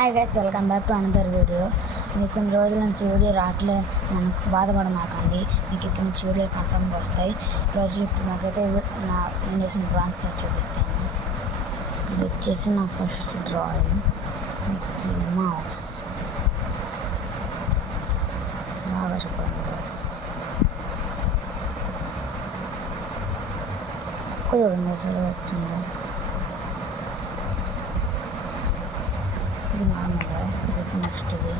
Hi guys, welcome back to another video. మీకు కొన్ని రోజుల నుంచి వీడియో రావట్లే, నన్ను బాధపడమాకండి. మీకు ఇప్పుడు నుంచి వీడియోలు కన్ఫర్మ్గా వస్తాయి. ఈరోజు ఇప్పుడు నాకైతే నేను వేసిన డ్రాయింగ్తో చూపిస్తాను. ఇది వచ్చేసి నా ఫస్ట్ డ్రాయింగ్, మిక్కీ మౌస్. బాగా చెప్పండి గైస్. చూడండి అసలు వచ్చింది. ఇది నార్మల్ గైస్. ఇది నెక్స్ట్ ఇది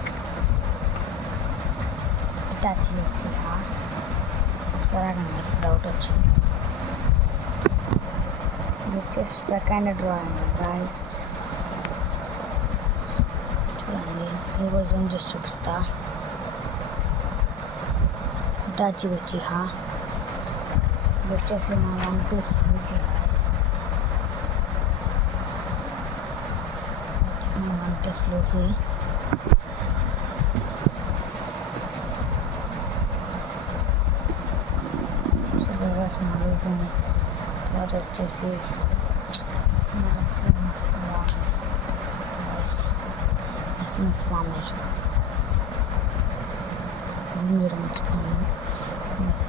టచ్ వచ్చి ఒకసారి నాకు డౌట్ వచ్చింది. ఇది వచ్చేసి సెకండ్ డ్రాయింగ్ గైస్. చూడండి, ఇది కూడా జూమ్ చేసి చూపిస్తా. టచ్ వచ్చి ఇది వచ్చేసి నా one piece Luffy guys. One piece Luffy. చూసారు కదా మా లూఫీని. తర్వాత వచ్చేసి నరసింహస్వామి మీరు మర్చిపోయాను,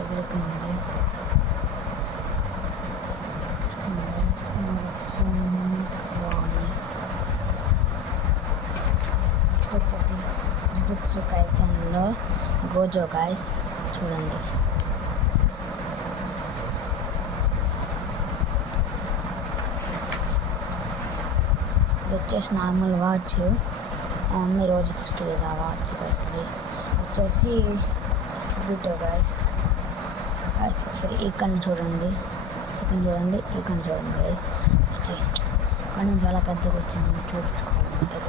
ఎగిరిపోయింది. నరసింహస్వామి వచ్చేసి జుజుత్సు కైసెన్లో గోజో గైస్. చూడండి, ఇది వచ్చేసి నార్మల్ వాచ్. మా మమ్మీ రోజు తీసుకెళ్ళేది ఆ వాచ్ గైస్. ఇది వచ్చేసి బ్యూటో గైస్. గైస్ ఒకసారి ఇక్కడ చూడండి, ఇక్కడ చూడండి గైస్. ఓకే, కానీ చాలా పెద్దగా వచ్చింది, మీరు చూపించుకోవాలంటే.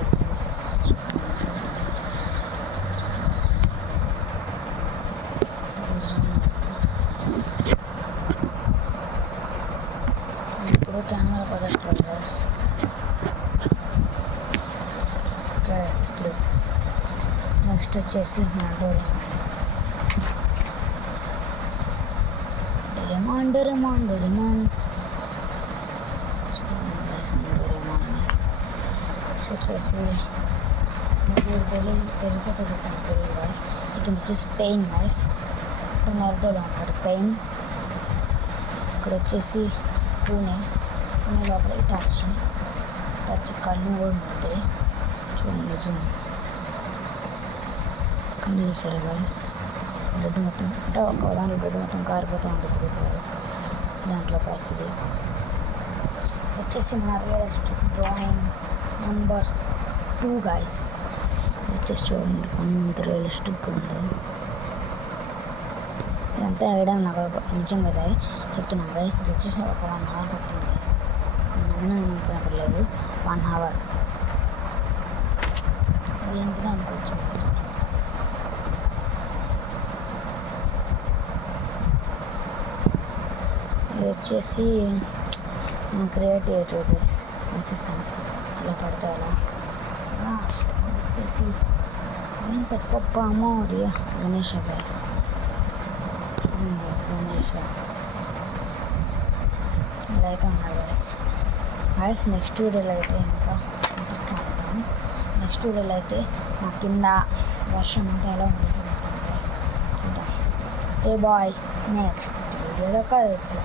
ఇప్పుడు కెమెరా కుదరట్లేదు గైస్. ఇప్పుడు నెక్స్ట్ వచ్చేసి మన డోరేమాన్ నెక్స్ట్ వచ్చేసి తెలుసో తెలియదు గైస్. ఇది వచ్చేసి పెయిన్ గైస్. ఇప్పుడు నరుటోలో ఉంటాడు పెయిన్. ఇక్కడ వచ్చేసి పూణే లోపల టచ్ కళ్ళు కూడా ఉంటుంది. చూడండి జూమ్, కళ్ళు చూసారా గైస్. బ్లడ్ మొత్తం అంటే ఒక దాంట్లో బ్లడ్ మొత్తం కారిపోతూ ఉంటుంది గైస్ దాంట్లో గైస్. ఇది వచ్చేసి మన రియలిస్టిక్ డ్రాయింగ్ నెంబర్ 2 గైస్. ఇది వచ్చేసి చూడండి, అంత రియలిస్టిక్గా ఉంది. ఇదంతా వేయడానికి నాకు నిజంగా అయితే చెప్తున్నాను గైస్. ఇది వచ్చేసి ఒక 1 hour పట్టింది గైస్. అనుకున్నప్పుడు లేదు, 1 hour. అది ఏంటిది అనుకోవచ్చు. ఇది వచ్చేసి క్రియేటివిటీ గైస్. వచ్చేస్తాను ఇలా పడితే అలా. వచ్చేసి గణపతి పప్ప మోరియా గణేష గైస్. గణేష ఇలా అయితే ఉన్నాడు గైస్. నెక్స్ట్ వీడియోలో అయితే ఇంకా చూపిస్తూ ఉంటాను. నెక్స్ట్ వీడియోలో అయితే మా కింద వర్షం అంతా ఎలా ఉంటే చూపిస్తాను గైస్. చూద్దాం. ఓకే బాయ్, నెక్స్ట్ వీడియోలో కలుసు.